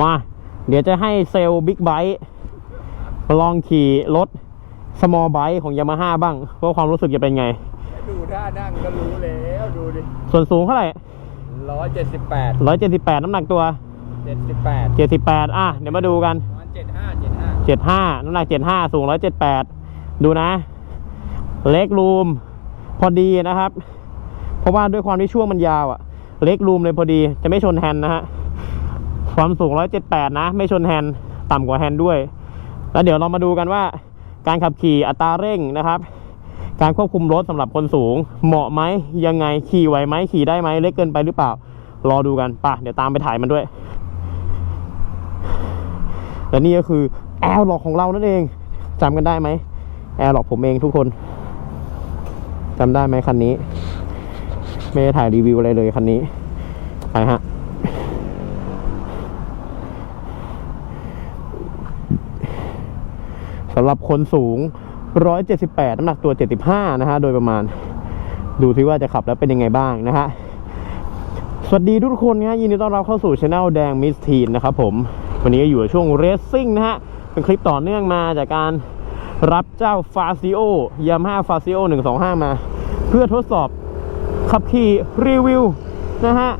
มา เดี๋ยวจะให้เซลล์บิ๊กไบค์ลองขี่รถ small bike ของยามาฮ่าบ้าง ว่าความรู้สึกจะเป็นไง ดูท่านั่งก็รู้แล้วดูดิส่วนสูงเท่าไหร่ร้อยเจ็ดสิบแปด178น้ำหนักตัวเจ็ดสิบแปด78อะ เดี๋ยวมาดูกันประมาณเจ็ดห้าเจ็ดห้า75น้ำหนัก75สูง178ดูนะ เล็กรูม พอดีนะครับ เพราะว่าด้วยความที่ช่วงมันยาวอะเล็กรูมเลยพอดีจะไม่ชนแฮนด์นะฮะ ความสูง 178 นะ ไม่ชนแฮนด์ต่ำกว่าแฮนด์ด้วย แล้วเดี๋ยวเรามาดูกันว่า การขับขี่อัตราเร่งนะครับ การควบคุมรถสำหรับคนสูง เหมาะไหมยังไงขี่ไหวไหมขี่ได้ไหมเล็กเกินไปหรือเปล่า รอดูกันป่ะเดี๋ยวตามไปถ่ายมันด้วยและนี่ก็คือแอร์ล็อกของเรานั่นเองจำกันได้ไหมแอร์ล็อกผมเองทุกคนจำได้ไหมคันนี้ ไม่ได้ถ่ายรีวิวอะไรเลยคันนี้ ไปฮะำหรับคนสูง 178 น้ำหนักตัว 75 นะฮะ โดยประมาณ ดูที่ว่าจะขับแล้วเป็นยังไงบ้างนะฮะ สวัสดีทุกคนนะยินดีต้อนรับเข้าสู่ช anel แดงมิสทีนนะครับผม วันนี้อยู่ในช่วงเรซซิ่งนะฮะ เป็นคลิปต่อเนื่องมาจากการรับเจ้าฟาซิโอยามาฮ่าฟาซิโอ125 มา เพื่อทดสอบขับขี่รีวิวนะฮะ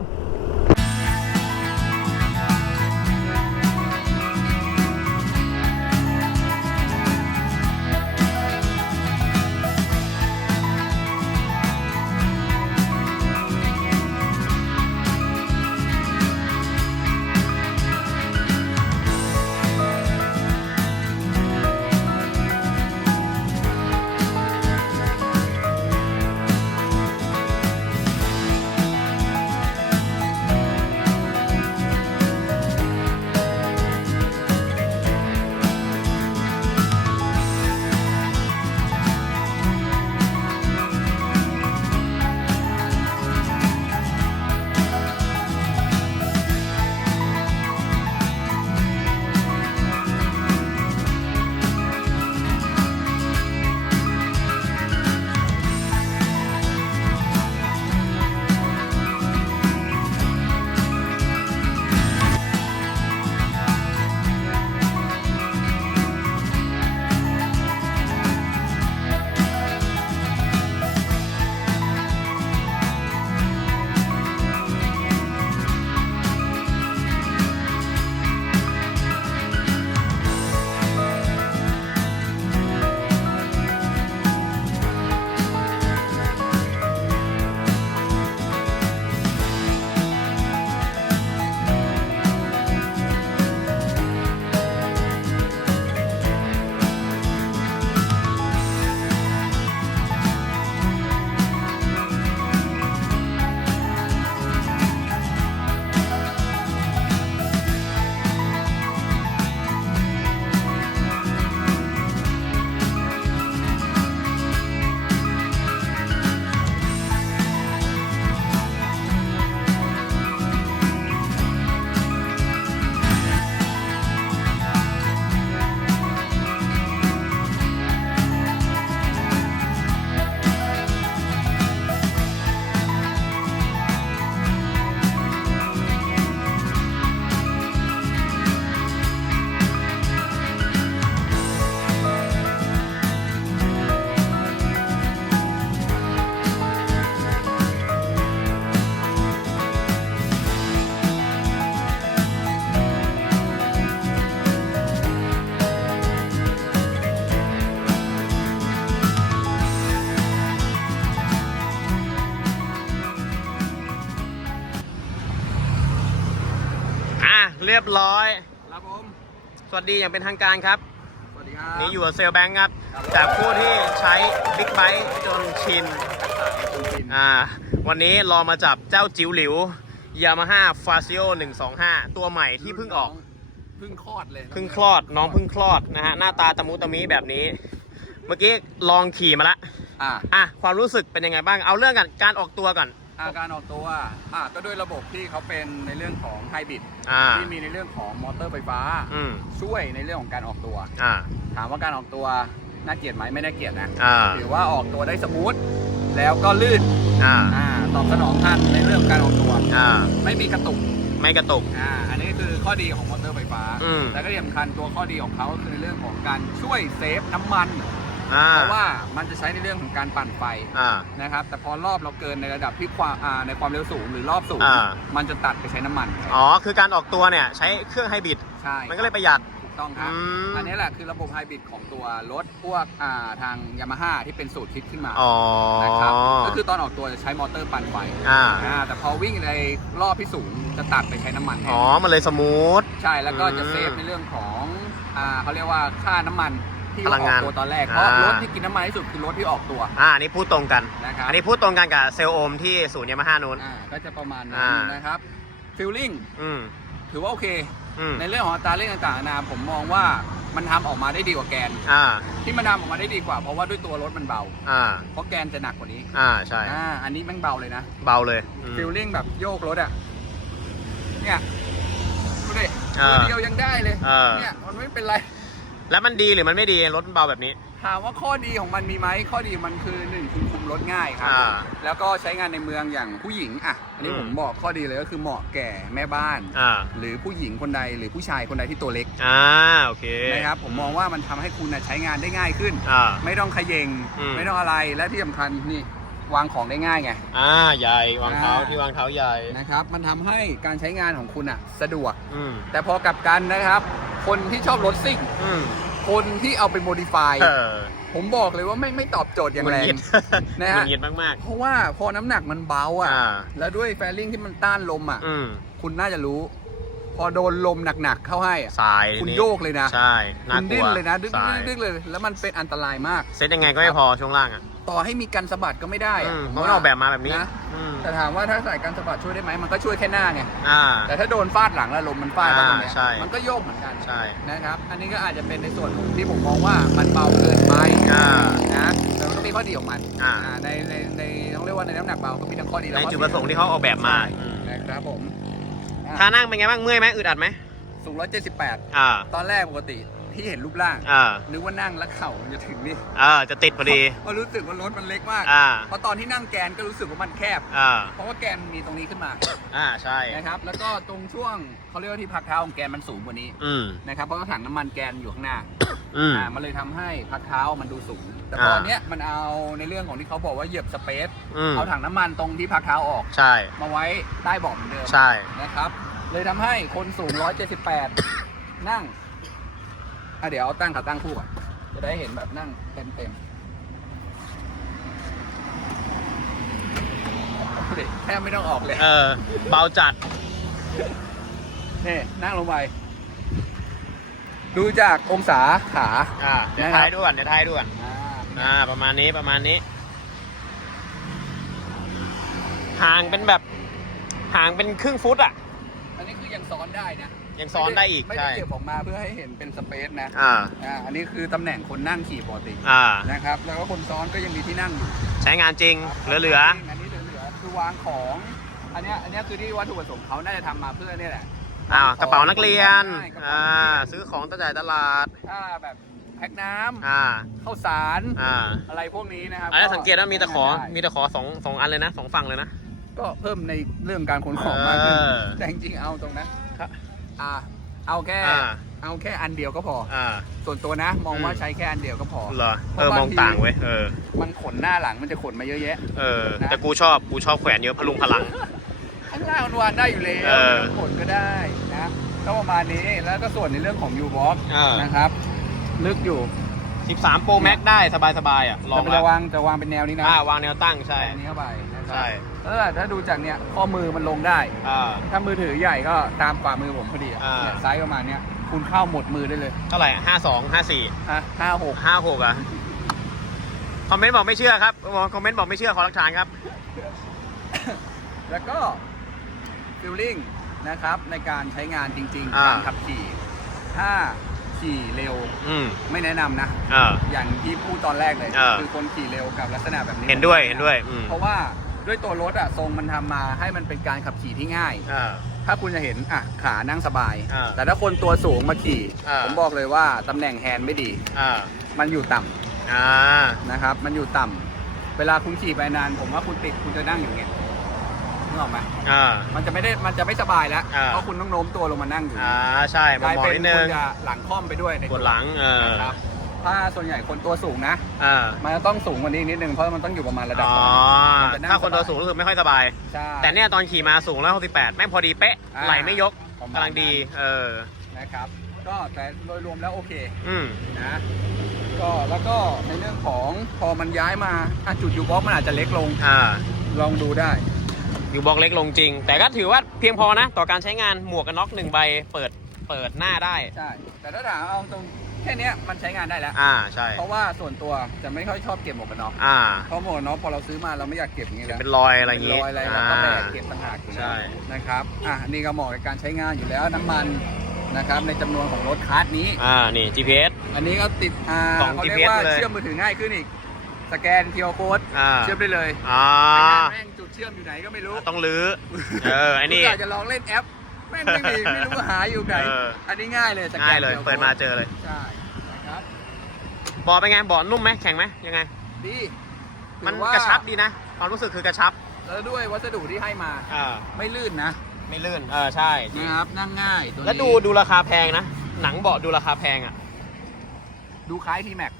เรียบร้อย ครับผม สวัสดีอย่างเป็นทางการครับ สวัสดีครับ นี่อยู่กับเซลแบงค์ครับ จากผู้ที่ใช้บิ๊กไบค์จนชิน อ่า วันนี้รอมาจับเจ้าจิ๋วหลิวยามาฮ่าฟาซิโอ125 ตัวใหม่ที่เพิ่งออก เพิ่งคลอดเลย เพิ่งคลอด น้องเพิ่งคลอดนะฮะ หน้าตาตะมุตะมิแบบนี้ เมื่อกี้ลองขี่มาละ อ่า อะ ความรู้สึกเป็นยังไงบ้าง เอาเรื่องกัน การออกตัวก่อน อาการออกตัวอ่าก็ด้วยระบบที่เขาเป็นในเรื่องของไฮบริดอ่า ที่มีในเรื่องของมอเตอร์ไฟฟ้า อืม ช่วยในเรื่องของการออกตัว อ่า ถามว่าการออกตัวน่าเกลียดไหมไม่น่าเกลียดนะอ่า ถือว่าออกตัวได้สมูทแล้วก็ลื่นอ่า อ่าตอบสนองทันในเรื่องของการออกตัว อ่า ไม่มีกระตุกไม่กระตุก อ่าอันนี้คือข้อดีของมอเตอร์ไฟฟ้า อืมแต่ก็ที่สำคัญตัวข้อดีของเขาก็คือในเรื่องของการช่วยเซฟน้ำมัน อ่า เพราะว่ามันจะใช้ในเรื่องของการปั่นไฟอ่า นะครับ แต่พอรอบเราเกินในระดับที่ความอ่าในความเร็วสูงหรือรอบสูง อ่า มันจะตัดไปใช้น้ำมันอ๋อ คือการออกตัวเนี่ยใช้เครื่องไฮบริด ใช่มันก็เลยประหยัด ถูกต้องครับ อืม อันนี้แหละคือระบบไฮบริดของตัวรถพวกอ่าทางยามาฮ่าที่เป็นสูตรคิดขึ้นมาอ๋อนะครับก็คือตอนออกตัวจะใช้มอเตอร์ปั่นไฟอ่า อ่าแต่พอวิ่งในรอบที่สูงจะตัดไปใช้น้ำมันแทน อ๋อ มันเลยสมูท ใช่แล้วก็จะอืม เซฟในเรื่องของอ่าเขาเรียกว่าค่าน้ำมัน ที่พลังานอองกตัวตอนแรกเพราะอ่ารรถที่กินน้ำมันที่สุดคือรถที่ออกตัวอ่าอันนี้พูดตรงกัน นะครับอันนี้พูดตรงกันกับเซลล์โอมที่ศูนย์ยามาฮ่านู้น อ่าก็จะประมาณนั้นอ่าน นะครับฟิลลิ่งอืมถือว่าโอเค อืมในเรื่องของอัตราเร่งต่างๆนานาผมมองว่ามันทำออกมาได้ดีกว่าแกน อ่าที่มันทำออกมาได้ดีกว่า เพราะว่าด้วยตัวรถมันเบา อ่าเพราะแกนจะหนักกว่านี้อ่าใช่ อ่าอันนี้แม่งเบาเลยนะเบาเลยอืม ฟิลลิ่งแบบโยกรถอะเนี่ยดูดิอ่าตัวเดียวยังได้เลยอ่าเนี่ยมันไม่เป็นไร แล้วมันดีหรือมันไม่ดีรถมันเบาแบบนี้ ถามว่าข้อดีของมันมีไหมข้อดีมันคือหนึ่งคุณคุมรถง่ายครับอ่าแล้วก็ใช้งานในเมืองอย่างผู้หญิงอะอันนี้อืม ผมบอกข้อดีเลยก็คือเหมาะแก่แม่บ้าน อ่า หรือผู้หญิงคนใดหรือผู้ชายคนใดที่ตัวเล็กอ่า โอเคนะครับผมมองว่ามันทำให้คุณน่ะใช้งานได้ง่ายขึ้น อ่า ไม่ต้องเขยงอืม ไม่ต้องอะไรและที่สำคัญนี่ วางของได้ง่ายไง อ่าใหญ่วางเท้าอ่า ที่วางเท้าใหญ่นะครับ มันทำให้การใช้งานของคุณอะสะดวก อืมแต่พอกลับกันนะครับ คนที่ชอบรถซิ่ง อืมคนที่เอาไปโมดิฟาย เออผมบอกเลยว่าไม่ไม่ตอบโจทย์อย่างแรงหงุดหงิดนะหฮะงุดหงิดมากเพราะว่าพอน้ำหนักมันเบาอะ อ่าแล้วด้วยแฟลิ่งที่มันต้านลมอะๆอืมคุณน่าจะรู้ พอโดนลมหนักๆเข้าให้อะสายคุณนี่โยกเลยนะ ใช่น่าคุณกลัดิ้วนเลยนะดึ๊กสายดึ๊กเลย แล้วมันเป็นอันตรายมาก เซ็ตยังไงก็ไม่พอช่วงล่างอะ ต่อให้มีกันสะบัดก็ไม่ได้อือะมผมเพราะว่ามันออกแบบมาแบบนี้นะอืมแต่ถามว่าถ้าใส่กันสะบัดช่วยได้ไหมมันก็ช่วยแค่หน้าไงอ่า แต่ถ้าโดนฟาดหลังแล้วลมมันฟาดมาตรงเนี้ยอ่าใช่ มันก็โยกเหมือนกันใช่นะครับ อันนี้ก็อาจจะเป็นในส่วนของที่ผมมองว่ามันเบาเกินไปอ่า นะแต่มันก็มีข้อดีของมันอ่า อ่าในในในต้องเรียกว่าในน้ำหนักเบาก็มีทั้งข้อดีและในข้อจุดเสียประสงค์ที่เขาออกแบบมาใช่อืมนะครับผมท่านั่งเป็นไงบ้างเมื่อยไหมอึดอัดไหมสูงร้อยเจ็ดสิบแปดอ่า ตอนแรกปกติ ที่เห็นรูปร่าง อ่านึกว่านั่งแล้วเข่ามันจะถึงนี่อ่าจะติดพอดีก็รู้สึกว่ารถมันเล็กมาก อ่าเพราะตอนที่นั่งแกนก็รู้สึกว่ามันแคบ อ่าเพราะว่าแกนมีตรงนี้ขึ้นมา อ่าใช่ นะครับ แล้วก็ตรงช่วงเขาเรียกว่าที่พักเท้าของแกนมันสูงกว่านี้ อืม นะครับ เพราะว่าถังน้ำมันแกนอยู่ข้างหน้า อืม อ่า มันเลยทำให้พักเท้ามันดูสูง แต่พออ่าอันเนี้ยมันเอาในเรื่องของที่เขาบอกว่าเหยียบสเปซ อืมเอาถังน้ำมันตรงที่พักเท้าออก ใช่ มาไว้ใต้เบาะเหมือนเดิม ใช่ นะครับ เลยทำให้คนสูง 178 นั่ง อะเดี๋ยวเอาตั้งขาตั้งคู่ก่อนจะได้เห็นแบบนั่งเต็มเต็มๆดูดิแทบไม่ต้องออกเลยเออ เบาจัดนี่นั่งลงไปดูจากองศาขาอ่าเดี๋ยวนะครับท้ายด้วยเดี๋ยวท้ายด้วยอ่าอ่า ประมาณนี้ประมาณนี้ ห่างเป็นแบบ ห่างเป็นครึ่งฟุตอะ อันนี้คือยังซ้อนได้นะ ยังซ้อนได้อีกไม่ได้ใช่เก็บออกมาเพื่อให้เห็นเป็นสเปซนะอ่าอ่าอันนี้คือตำแหน่งคนนั่งขี่ปกติอ่านะครับ แล้วก็คนซ้อนก็ยังมีที่นั่งอยู่ใช้งานจริงเหลืออันนี้เหลือๆคือวางของ อันเนี้ยอันเนี้ยคือที่วัตถุประสงค์เขาน่าจะทำมาเพื่อเนี่ยแหละๆอ่ากระเป๋านักเรียน ใช่กระเป๋อ่า นักเรียนซื้อของตะจ่ายตลาดถ้าแบบแพ็คน้ำอ่า ข้าวสารอ่าอะไรพวกนี้นะครับอันนี้สังเกตว่ามีตะขอ ได้มีตะขอสองสองอันเลยนะสองฝั่งเลยนะ ก็เพิ่มในเรื่องการขนของมากขึ้น เออ แต่จริงๆเอาตรงนะครับ อ่าเอาแค่อ่า เอาแค่อันเดียวก็พอ อ่า ส่วนตัวนะ มองว่าอืม ใช้แค่อันเดียวก็พอ เหรอเพเอราะอมองบางทีต่างเว้ยเออมันขนหน้าหลังมันจะขนมาเยอะแยะ เออนะแต่กูชอบกูชอบแขวนเยอะพลุงพลัง ข้างล่างมันวางได้อยู่แล้วเออ ขนก็ได้นะก็ประมาณนี้แล้วก็ส่วนในเรื่องของ U box อ่านนะครับ ลึกอยู่13 Pro Max ได้สบายๆอะลองแต่แล้จะววางจะวางเป็นแนวนี้นะอ่าวางแนวตั้งใช่ แนวนี้เข้าไปนะครับใช่ เออถ้าดูจากเนี้ยข้อมือมันลงได้ อ่า ถ้ามือถือใหญ่ก็ตามฝ่ามือผมพอดีอะอ่า เนี่ยไซส์ประมาณเนี้ยคุณเข้าหมดมือได้เลยเท่าไหร่ห้าสองห้าสี่อะห้าหกห้าหกอะคอมเมนต์บอกไม่เชื่อครับคอมเมนต์บอกไม่เชื่อขอหลักฐานครับ แล้วก็ฟิลลิ่งนะครับในการใช้งานจริงๆอ่า การขับขี่ ถ้าขี่เร็วอืมไม่แนะนำนะอ่าอย่างที่พูดตอนแรกเลย เออคือคนขี่เร็วกับลักษณะแบบนี้เห็นด้วยเห็นด้วยอืม เพราะว่า ด้วยตัวรถอะทรงมันทำมาให้มันเป็นการขับขี่ที่ง่าย อ่า ถ้าคุณจะเห็นอะขานั่งสบาย อ่าแต่ถ้าคนตัวสูงมาขี่ อ่า ผมบอกเลยว่าตำแหน่งแฮนด์ไม่ดี อ่ามันอยู่ต่ำอ่านะครับ มันอยู่ต่ำเวลาคุณขี่ไปนานผมว่าคุณติดคุณจะนั่งอยู่เงี้ยนึกออกไหมอ่า มันจะไม่ได้มันจะไม่สบายแล้วอ่า เพราะคุณต้องโน้มตัวลงมานั่งอยู่อ่าใช่มกลายองเป็นนิดนึคุงณจะหลังค่อมไปด้วยในปวดหลังเออ นะครับ ถ้าส่วนใหญ่คนตัวสูงนะ อ่ามันจะต้องสูงกว่านี้นิดนึงเพราะมันต้องอยู่ประมาณระดับอ๋อมันจะนั่งถ้าคนตัวสบายสูงรู้สึกไม่ค่อยสบาย ใช่ แต่เนี่ยตอนขี่มาสูงแล้ว68แม่งพอดีเป๊ะอ่า ไหลไม่ยกประมาณกำลังดี เออ นะครับ ก็แต่โดยรวมแล้วโอเคอืม นะก็แล้วก็ในเรื่องของพอมันย้ายมาอะจุดยูบ็อกมันอาจจะเล็กลงอ่า ลองดูได้ อยู่บล็อกเล็กลงจริง แต่ก็ถือว่าเพียงพอนะ ต่อการใช้งานหมวกกันน็อกหนึ่งใบเปิดเปิดหน้าได้ ใช่ แต่ถ้าถามเอาตรงแค่เนี้ยมันใช้งานได้แล้ว อ่าใช่เพราะว่าส่วนตัวจะไม่ค่อยชอบเก็บหมวกกันน็อกอ่าเพราะหมวกกันน็อกพอเราซื้อมาเราไม่อยากเก็บอย่างนี้แล้วเป็นรอยอะไรอย่างเป็นงี้รอยอะไรเราก็แบกเก็บต่างหากอยู่แล้วใช่นะครับอะอันนี่ก็เหมาะกับการใช้งานอยู่แล้วน้ำมันนะครับในจำนวนของรถคาร์ดนี้ อ่านี่ GPS อันนี้ก็ติดอ่ากล่องเขาเรีย GPS กว่าเลย เชื่อมมือถือง่ายขึ้นอีก สแกน QR code อ่าเชื่อมได้เลยอ่าไม่งั้นแม่งจุดเชื่อมอยู่ไหนก็ไม่รู้ต้องลื้อเออไอ้นี่ คุณอยากจะลองเล่นแอป แม่งไม่มีไม่รู้ว่าหาอยู่ไหน เอออันนี้ง่ายเลยสแกนง่ายเลย QR เปิดมา code เจอเลยใช่นะครับบอลเป็นไงบอลนุ่มไหมแข็งไหมยังไง ดีมันถือว่ากระชับดีนะ ความรู้สึกคือกระชับแล้วด้วยวัสดุที่ให้มาอ่าไม่ลื่นนะไม่ลื่นเออใช่นะครับนั่งง่ายตัวนี้แล้วดูดูราคาแพงนะ หนังเบาะดูราคาแพงอะดูคล้ายทีแม็ก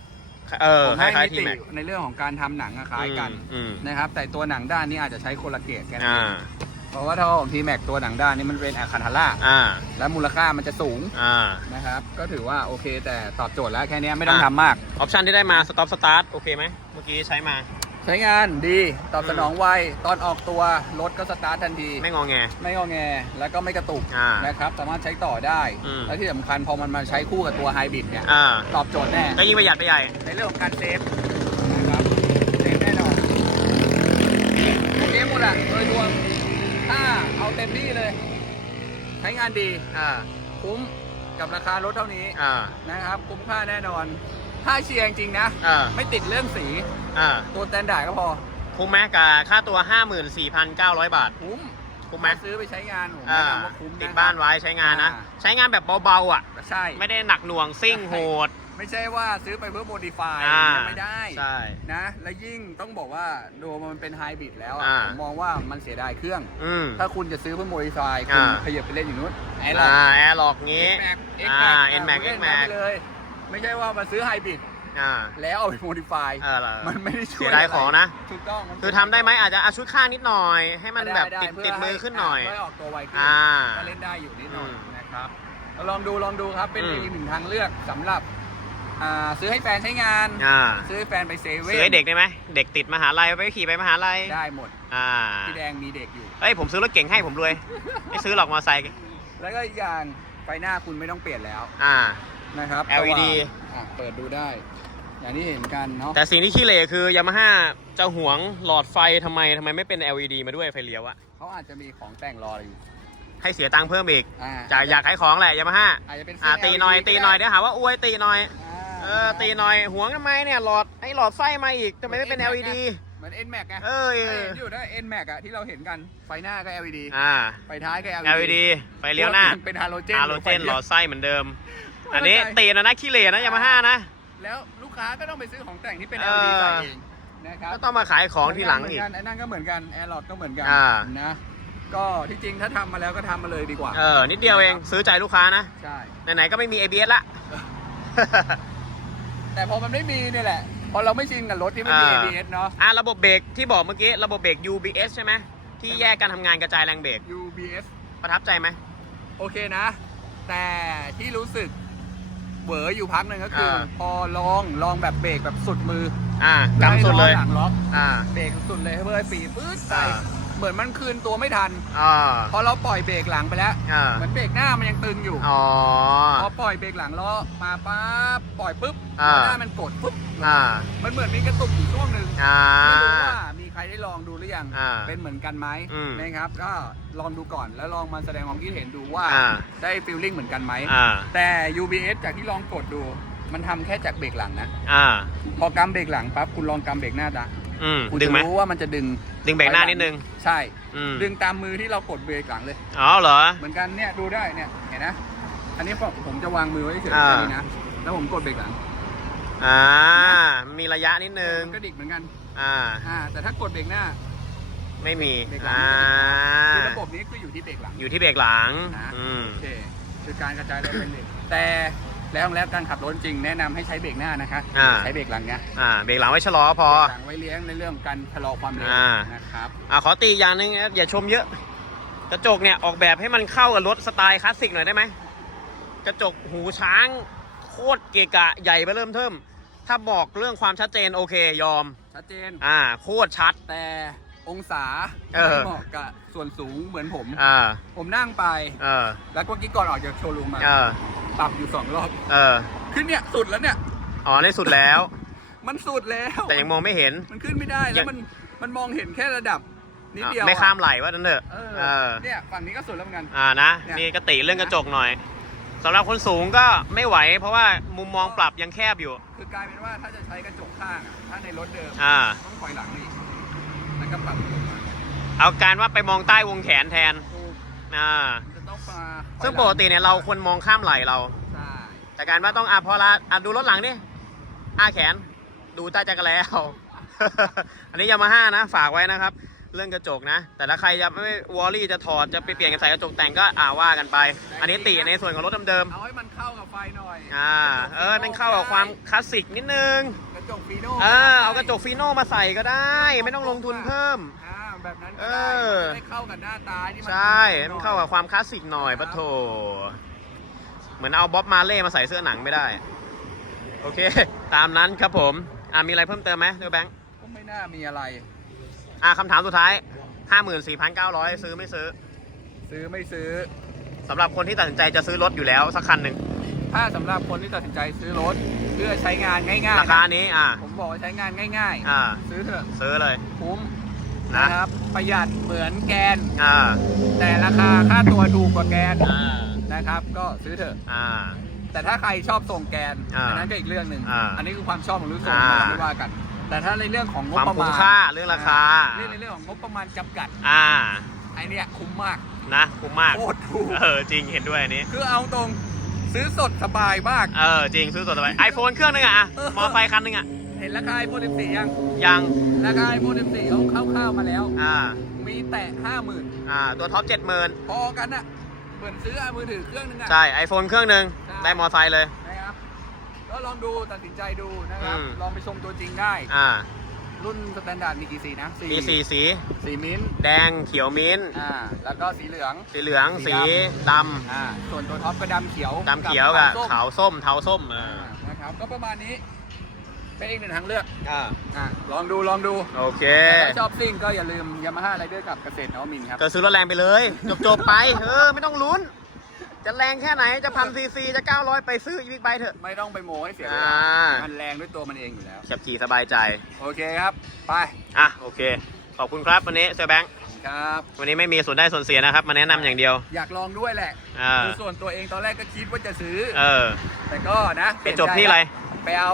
เออผมคให้ล้ายมิๆทีติแม็กในเรื่องของการทำหนังอะคล้ายกันอืมนะครับ แต่ตัวหนังด้านนี้อาจจะใช้คนละเกรดกัน อ่าเพ ราะว่าถ้าของทีแม็กตัวหนังด้านนี้มันเป็นอะคันทาร่าอ่า และมูลค่ามันจะสูงอ่า นะครับ ก็ถือว่าโอเคแต่ตอบโจทย์แล้วแค่นี้ไม่ต้องอะ ทำมาก ออปชันที่ได้มาสต็อปสตาร์ทโอเคไหมเมื่อกี้ใช้มา ใช้งานดีตอบสนองไวตอนออกตัวรถก็สตาร์ททันที ไม่งอแง ไม่งอแงแล้วก็ไม่กระตุกอ่านนะครับสามารถใช้ต่อได้ อืม และที่สำคัญพอมันมาใช้คู่กับตัวไฮบริดเนี่ยอ่าตอบโจทย์แน่ ก็ยิ่งประหยัดไปใหญ่ ในเรื่องของการเซฟนะครับเซฟแน่นอนโอเคหมดอะโดยรวม ถ้าเอาเต็มที่เลย ใช้งานดีอ่าคุ้มกับราคารถเท่านี้อ่านะครับ คุ้มค่าแน่นอน ถ้าเชียร์จริงๆนะ อ่าไม่ติดเรื่องสี อ่าตัวสแตนดาร์ดก็พอ คุ้มไหมกับค่าตัว 54,900 บาท คุ้มคุ้มไหมถ้าซื้อไปใช้งานผมอ่าแนะนำว่าคุ้มะติดบ้านไว้ใช้งานนะอ่าใช้งานแบบเบาๆอะ ใช่ ไม่ได้หนักหน่วงซิ่งโหด ไม่ใช่ว่าซื้อไปเพื่อโมดิฟายอ่าไม่ได้ใช่นะ และยิ่งต้องบอกว่าดูมันเป็นไฮบริดแล้วอะอ่า ผมมองว่ามันเสียดายเครื่อง อืม ถ้าคุณจะซื้อเพื่อโมดิฟายคุณอ่า ขยับไปเล่นอย่างนู้นไอ้อ่าแอร์ล็อกงี้แม็กเอ็กอ่าแม็ก N-Max เล่น X-Max ไปเลย ไม่ใช่ว่ามาซื้อไฮบริดอ่าแล้วเอาไปโมดิฟาย เออเหรอมันไม่ได้ช่วยเสียดายของนะ ถูกต้องนคือทำได้ไหมอาจจะเอาชุดข้างนิดหน่อย ให้มันแบบได้ติดเพื่ติดมือให้ขึ้นหน่อย เพื่อให้ออกตัวไวขึ้นอ่าก็เล่นได้อยู่นิดหน่อยอืมนะครับ ลองดูลองดูครับเป็นอืมอีกหนึ่งทางเลือกสำหรับ อ่าซื้อให้แฟนใช้งาน อ่าซื้อให้แฟนไปเซเว่นซื้อให้เด็กได้ไหมเด็กติดมหาลัยไปขี่ไปมหาลัยได้หมดอ่าพี่แดงมีเด็กอยู่ เอ้ยผมซื้อรถเก่งให้ผมรวย ไม่ซื้อหรอกมอไซค์แล้วก็อีกอย่างไฟหน้าคุณไม่ต้องเปลี่ยนแล้วอ่า นะครับ LED อะเปิดดูได้ อย่างที่เห็นกันเนาะแต่สิ่งที่ขี้เหร่คือยามาฮ่าจะหวงหลอดไฟทำไมทำไมไม่เป็น LED มาด้วยไฟเลี้ยวอะเขาอาจจะมีของแต่งรออยู่ให้เสียตังค์เพิ่มอีกอ่า จะอยากขายของแหละยามาฮ่าอาจจะเป็นอ่าเส้น ตีหน่อย LED ตีหน่อยเดี๋ยวหาว่าอวยตีหน่อย อ่า เออตีหน่อยหวงทำไมเนี่ยหลอดไอ้หลอดไฟมาอีกทำไมไม่เป็น LED เหมือน N Max ไงเอ้ยเห็นอยู่นะ N Max อะที่เราเห็นกันไฟหน้าก็ LED อ่า ไฟท้ายก็ LED ไฟเลี้ยวหน้าเป็นฮาโลเจนฮาโลเจนหลอดไส้เหมือนเดิมไม่อันนี้เข้าใจตีนะนะขี้เหร่นะยามาฮ่านะ แล้วลูกค้าก็ต้องไปซื้อของแต่งที่เป็นเออ LED ใส่เองนะครับก็ต้องมาขายของทีหลังอีกเหมืนนไอ้นั่นก็เหมือนกันแอร์ลอดก็เหมือนกันอ่านะก็ที่จริงถ้าทำมาแล้วก็ทำมาเลยดีกว่า เออ นิดเดียวเอง ซื้อใจลูกค้านะ ใช่ ไหนๆก็ไม่มี ABS ละ แต่พอมันไม่มีเนี่ยแหละ พอเราไม่ชินกับรถที่ไม่มี อ่า ABS เนาะ อะระบบเบรกที่บอกเมื่อกี้ระบบเบรก UBS ใช่ไหมที่แยกการทำงานกระจายแรงเบรก UBS ประทับใจไหม โอเคนะ แต่ที่รู้สึกเหวออยู่พักหนึ่งก็คืออ่าพอลองลองแบบเบรกแบบสุดมืออ่ากำสุดเลยไล้อหลังล็อกอ่า เบรกสุดเลยให้เพื่อให้ปีดปื๊ดไปอ่า เหมือนมันคืนตัวไม่ทันอ่าพอเราปล่อยเบรกหลังไปแล้ว อ่าเหมือนเบรกหน้ามันยังตึงอยู่ อ๋อ พอปล่อยเบรกหลังล้อมาปั๊บปล่อยปุ๊บอ่า หน้ามันกดปุ๊บอ่ามันเหมือนมีกระตุกอยู่ช่วงหนึ่งอ่า ไม่รู้ว่ามีใครได้ลองดูหรือยังอ่าเป็นเหมือนกันไหมอืมนะครับ ก็ลองดูก่อนแล้วลองมาแสดงความคิดเห็นดูว่าอ่า ได้ฟีลลิ่งเหมือนกันไหมอ่าแต่ UBS จากที่ลองกดดู มันทำแค่จากเบรกหลังนะ อ่า พอกำเบรกหลังปั๊บคุณลองกำเบรกหน้าดะ อืมคุณดึจะงไหมรู้ว่ามันจะดึงดึงเบรกหน้านิดนึง ใช่ อืมดึงตามมือที่เรากดเบรกหลังเลย อ๋อเหรอ เหมือนกันเนี่ยดูได้เนี่ยเห็นนะ อันนี้ผมผมจะวางมือไว้เฉยๆอ่า แค่นี้นะ แล้วผมกดเบรกหลังอ่า มีระยะนิดนึง มันก็ดิกเหมือนกัน อ่า อ่า แต่ถ้ากดเบรกหน้ามไม่มี เบรกหลัง อ่า คือระบบนี้คืออยู่ที่เบรกหลัง อยู่ที่เบรกหลัง นะ อืม โอเคคือการกระจายรถเป็นเหล็กแต่ แล้วแล้วการขับรถจริงแนะนำให้ใช้เบรกหน้านะคะอ่า ใช้เบรกหลังเนี้ยอ่าเบรกหลังไว้ชะลอพอ เบรกหลังไว้เลี้ยงในเรื่องการชะลอความเร็วอ่า นะครับ อ่าขอตีอย่างหนึงนะอย่าชมเยอะ กระจกเนี่ยออกแบบให้มันเข้ากับรถสไตล์คลาสสิกหน่อยได้ไหมกระจกหูช้างโคตรเกะกะใหญ่ไปเริ่มเทิมถ้าบอกเรื่องความชัดเจนโอเคยอม ชัดเจน อ่าโคตรชัด แต่ องศาเออ ไม่เหมาะกับส่วนสูงเหมือนผม อ่าผมนั่งไป เออแล้วเมื่อกี้ก่อนออกจากโชว์รูมมา เออปรับอยู่สองรอบ เออขึ้นเนี่ยสุดแล้วเนี่ย อ๋อในสุดแล้ว มันสุดแล้วแต่ยังมองไม่เห็น มันขึ้นไม่ได้แล้ยัวง มันมันมองเห็นแค่ระดับนิดเดียวไม่ข้ามอะไหลว่านั่นเถอะเออเออ เนี่ยฝั่งนี้ก็สุดแล้วเหมือนกัน อ่านะเนี่ย นี่กติเรื่องกระจกหน่อยสำหรับคนสูงก็ไม่ไหว เพราะว่ามุมมองปรับยังแคบอยู่ คือกลายเป็นว่าถ้าจะใช้กระจกข้างอะถ้าในรถเดิมอ่า ต้องถอยหลังนี่ แล้วก็ปรับลงมาเอาการว่าไปมองใต้วงแขนแทนถูกอ่ามันจะต้องมาถอยหลัซึ่งปกติเนี่ยเราควรมองข้ามไหลเรา ใช่แต่การว่าต้องอะพอละอะดูรถหลังดิอ้าแขน ดูใต้จักรแล้ว อันนี้ยามาฮ่านะ ฝากไว้นะครับ เรื่องกระจกนะ แต่ถ้าใครจะไม่วอลลี่จะถอดจะไปเปลี่ยนกันใส่กระจกแต่งก็อ่าว่ากันไป อันนี้ติในส่วนของรถเดิมเอาให้มันเข้ากับไฟหน่อยๆอ่า เออมันเข้ากับความคลาสสิกนิดนึงกระ จกฟีโน่เออเอากระจกฟีโน่มาใส่ก็ได้ ไม่ต้องลงทุนเพิ่ม อ่าแบบนั้นเอก็ได้อมันจะได้เข้ากับหน้าตาที่มันใช่มันเข้ากับความคลาสสิกหน่อยปะโถเหมือนเอาบ๊อบมาเล่มาใส่เสื้อหนังไม่ได้ โอเค ตามนั้นครับผม อ่ามีอะไรเพิ่มเติมไหมเดอแบงค์ก็ไม่น่ามีอะไร อ่าคำถามสุดท้าย 54,900 ซื้อไม่ซื้อซื้อไม่ซื้อ สำหรับคนที่ตัดสินใจจะซื้อรถอยู่แล้วสักคันหนึ่ง ถ้าสำหรับคนที่ตัดสินใจซื้อรถเพื่อใช้งานง่ายๆราคานี้อ่าผมบอกว่าใช้งานง่ายอ่า ๆ ซื้อเถอะซื้อเลยคุ้มนะ นะครับประหยัดเหมือนแกน อ่า แต่ราคาค่าตัวถูกกว่าแกนอ่า นะครับ ก็ซื้อเถอะ อ่า แต่ถ้าใครชอบส่งแกนอ่าอันนั้นก็อีกเรื่องหนึ่งอ่าอันนี้คือความชอบของลูกส่งอ่าเราไม่ว่ากัน แต่ถ้าในเรื่องของงคบวามประคุ้มาณมค่าเรื่องราคา เรื่องในเรื่องของงบประมาณจำกัดอ่า ไอเนี้ยคุ้มมากนะคุ้มมาก โคตรถูกเออจริงเห็นด้วยอันนี้ คือเอาตรง ซื้อสดสบายมาก เออจริงซื้อสดไปไอโฟนเครื่องนึงอะอะมอไซค์คันนึงอะเห็นราคา iPhone 14ยังยังราคา iPhone 14เขาเข้าวๆมาแล้ว อ่า มีแตะ50,000อ่า ตัวท็อปเจ็ดหมื่นพอกันอะเหมือนซื้อมือถือเครื่องนึงอะใช่ไอโฟนเครื่องหนึ่งใช่ได้มอไซค์เลยนะครับก็ลองดูตัดสินใจดูนะครับอืมลองไปชมตัวจริงได้อ่า รุ่นสแตนดาร์ดมีกี่สีนะมีสีสี สีมิ้นท์แดงเขียวมิ้นท์อ่าแล้วก็สีเหลือง สีเหลืองสีสีดดอ่าส่วนตัวท็อปก็ดำเขียวำดำเขียวกับส้มขาวส้มเทาส้มเออ่าอนะครับก็ประมาณนี้เป็นอีกหนึ่งทางเลือกอ่าอ่าลองดูลองดูโอเคแต่ถ้าชอบซิ่งก็อย่าลืมยามาฮ่าไรเดอร์กับเกษตรนวมินทร์ครับ ก็ซื้อรถแรงไปเลย จบจบๆไป เออ ไม่ต้องลุ้น จะแรงแค่ไหนจะพันซีซีจะ 900 ไปซื้ออีวิกไบเถอะ ไม่ต้องไปโมให้เสียเวอ่าลามันแรงด้วยตัวมันเองอยู่แล้ว ขับขี่สบายใจ โอเคครับ ไปอะ โอเค ขอบคุณครับวันนี้เซอร์แบงค์ครับ วันนี้ไม่มีส่วนได้ส่วนเสียนะครับ มาแนะนำอย่างเดียว อยากลองด้วยแหละอ่า คือส่วนตัวเองตอนแรกก็คิดว่าจะซื้อ เออ แต่ก็นะไปจบที่อะไร ไปเอา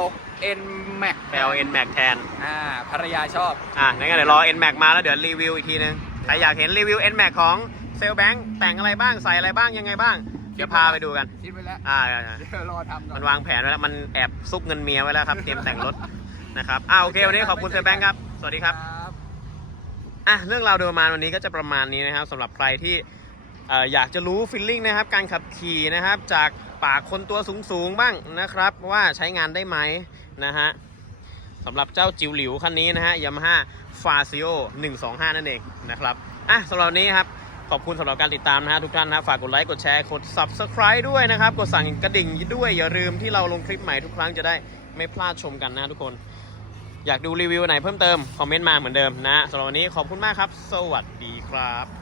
N Max ไปเอา N Max แทน อ่าภรรยาชอบ อะงั้นเดี๋ยวรอ N Max มาแล้วเดี๋ยวรีวิวอีกทีนึง ใครอยากเห็นรีวิว N Max ของเซลแบงค์แต่งอะไรบ้างใส่อะไรบ้างยังไงบ้าง เดี๋ยวพาไปดูกัน คิดไว้แล้วอ่าเดี๋ยวรอทำก่อน มันวางแผนไว้แล้ว มันแอบซุกเงินเมียไว้แล้วครับ เตรียมแต่งรถ นะครับอ่าโอเค วันนี้ขอบคุณเซลแบงค์ครับ สวัสดีครับครับ อะเรื่องราวโดยประมาณวันนี้ก็จะประมาณนี้นะครับสำหรับใครที่เอ่ออยากจะรู้ฟีลลิ่งนะครับการขับขี่นะครับจากปากคนตัวสูงๆบ้างนะครับ ว่าใช้งานได้ไหมนะฮะสำหรับเจ้าจิ๋วหลิวคันนี้นะฮะยามาฮ่าฟาซิโอ125 นั่นเองนะครับอะสำหรับวันนี้ครับ ขอบคุณสำหรับการติดตามนะฮะทุกท่านนะฝากกดไลค์กดแชร์กด subscribe ด้วยนะครับ กดสั่งกระดิ่งด้วยอย่าลืมที่เราลงคลิปใหม่ทุกครั้งจะได้ไม่พลาดชมกันนะทุกคน อยากดูรีวิวไหนเพิ่มเติม คอมเมนต์มาเหมือนเดิมนะสำหรับวันนี้ขอบคุณมากครับ สวัสดีครับ